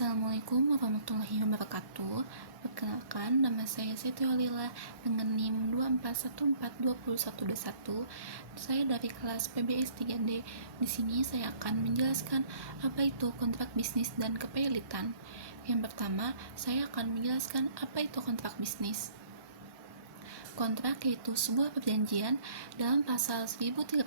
Assalamualaikum warahmatullahi wabarakatuh. Perkenalkan, nama saya Siti Olila dengan NIM 241422121. Saya dari kelas PBS 3D. Di sini saya akan menjelaskan apa itu kontrak bisnis dan kepilitan. Yang pertama, saya akan menjelaskan apa itu kontrak bisnis. Kontrak yaitu sebuah perjanjian. Dalam pasal 1313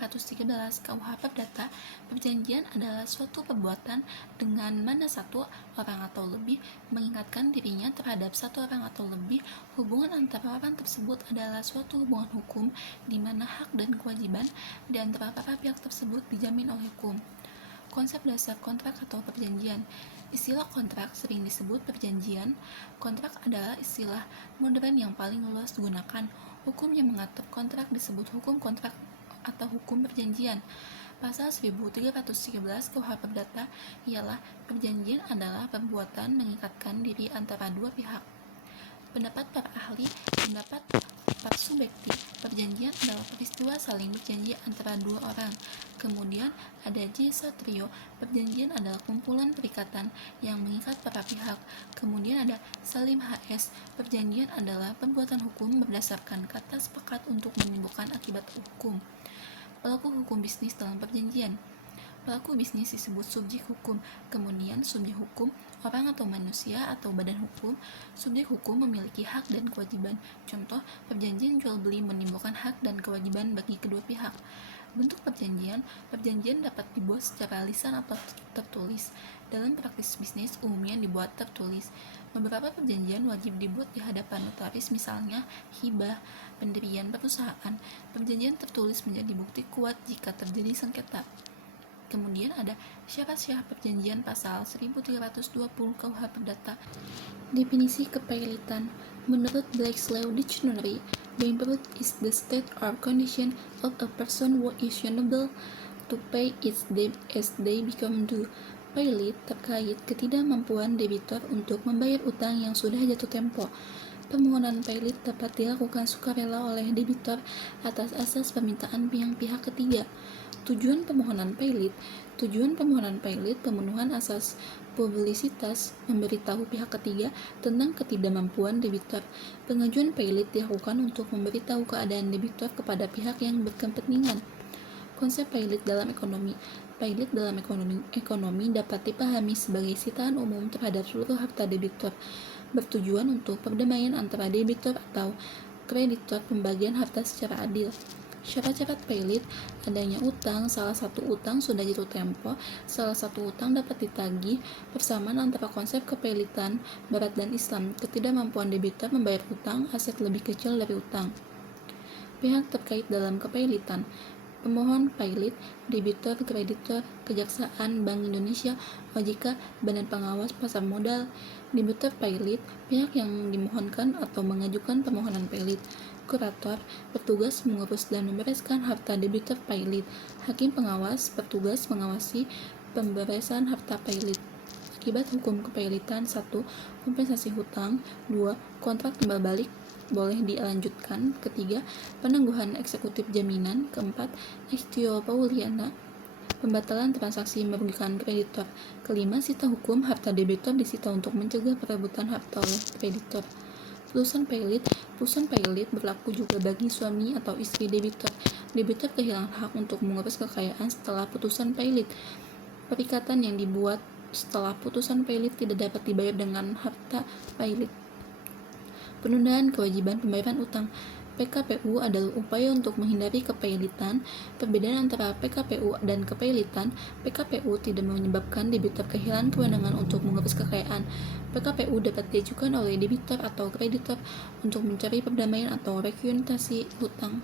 KUH Perdata, perjanjian adalah suatu perbuatan dengan mana satu orang atau lebih mengingatkan dirinya terhadap satu orang atau lebih. Hubungan antara orang tersebut adalah suatu hubungan hukum di mana hak dan kewajiban di antara para pihak tersebut dijamin oleh hukum. Konsep dasar kontrak atau perjanjian. Istilah kontrak sering disebut perjanjian. Kontrak adalah istilah modern yang paling luas digunakan. Hukum yang mengatur kontrak disebut hukum kontrak atau hukum perjanjian. Pasal 1313 KUH Perdata ialah perjanjian adalah perbuatan mengikatkan diri antara dua pihak. Pendapat para ahli, pendapat para subjekti, perjanjian adalah peristiwa saling berjanji antara dua orang. Kemudian ada J. Satrio, perjanjian adalah kumpulan perikatan yang mengikat para pihak. Kemudian ada Salim HS, perjanjian adalah perbuatan hukum berdasarkan kata sepakat untuk menimbulkan akibat hukum. Pelaku hukum bisnis dalam perjanjian. Pelaku bisnis disebut subjek hukum, kemudian subjek hukum, orang atau manusia atau badan hukum. Subjek hukum memiliki hak dan kewajiban. Contoh, perjanjian jual beli menimbulkan hak dan kewajiban bagi kedua pihak. Bentuk perjanjian dapat dibuat secara lisan atau tertulis. Dalam praktis bisnis, umumnya dibuat tertulis. Beberapa perjanjian wajib dibuat di hadapan notaris, misalnya hibah, pendirian perusahaan. Perjanjian tertulis menjadi bukti kuat jika terjadi sengketa. Kemudian ada syarat-syarat perjanjian pasal 1320 KUH Perdata. Definisi kepilitan. Menurut Black's Law Dictionary, bankrupt is the state or condition of a person who is unable to pay its debt as they become due. Pilit terkait ketidakmampuan debitor untuk membayar utang yang sudah jatuh tempo. Permohonan pilit dapat dilakukan sukarela oleh debitor atas asas permintaan pihak ketiga. Tujuan permohonan pilit pemenuhan asas publisitas, memberitahu pihak ketiga tentang ketidakmampuan debitor. Pengajuan pilit dilakukan untuk memberitahu keadaan debitor kepada pihak yang berkepentingan. Konsep pilit dalam ekonomi. Pilit dalam ekonomi dapat dipahami sebagai sitaan umum terhadap seluruh harta debitor, bertujuan untuk perdamaian antara debitor atau kreditor, pembagian harta secara adil. Syarat-syarat pilit: adanya utang, salah satu utang sudah jatuh tempo, salah satu utang dapat ditagih, persamaan antara konsep kepilitan Barat dan Islam, ketidakmampuan debitor membayar utang, aset lebih kecil dari utang. Pihak terkait dalam kepilitan: pemohon pilit, debitor, kreditor, kejaksaan, Bank Indonesia, OJK, Badan Pengawas Pasar Modal. Debitor pilit, pihak yang dimohonkan atau mengajukan permohonan pilit. Kurator, bertugas mengurus dan membereskan harta debitor pilit. Hakim pengawas, bertugas mengawasi pemberesan harta pilit. Akibat hukum kepilitan: 1. Kompensasi hutang. 2. Kontrak timbal balik boleh dilanjutkan. Ketiga, penangguhan eksekutif jaminan. Keempat, extio pauliana, pembatalan transaksi merugikan kreditor. Kelima, sita hukum, harta debitor disita untuk mencegah perebutan harta oleh kreditor. Putusan pilit berlaku juga bagi suami atau istri debitor. Debitor kehilangan hak untuk mengurus kekayaan setelah putusan pilit. Perikatan yang dibuat setelah putusan pilit tidak dapat dibayar dengan harta pilit. Penundaan kewajiban pembayaran utang. PKPU adalah upaya untuk menghindari kepilitan. Perbedaan antara PKPU dan kepilitan: PKPU tidak menyebabkan debitor kehilangan kewenangan untuk mengurus kekayaan. PKPU dapat diajukan oleh debitor atau kreditor untuk mencari perdamaian atau rekunitasi hutang.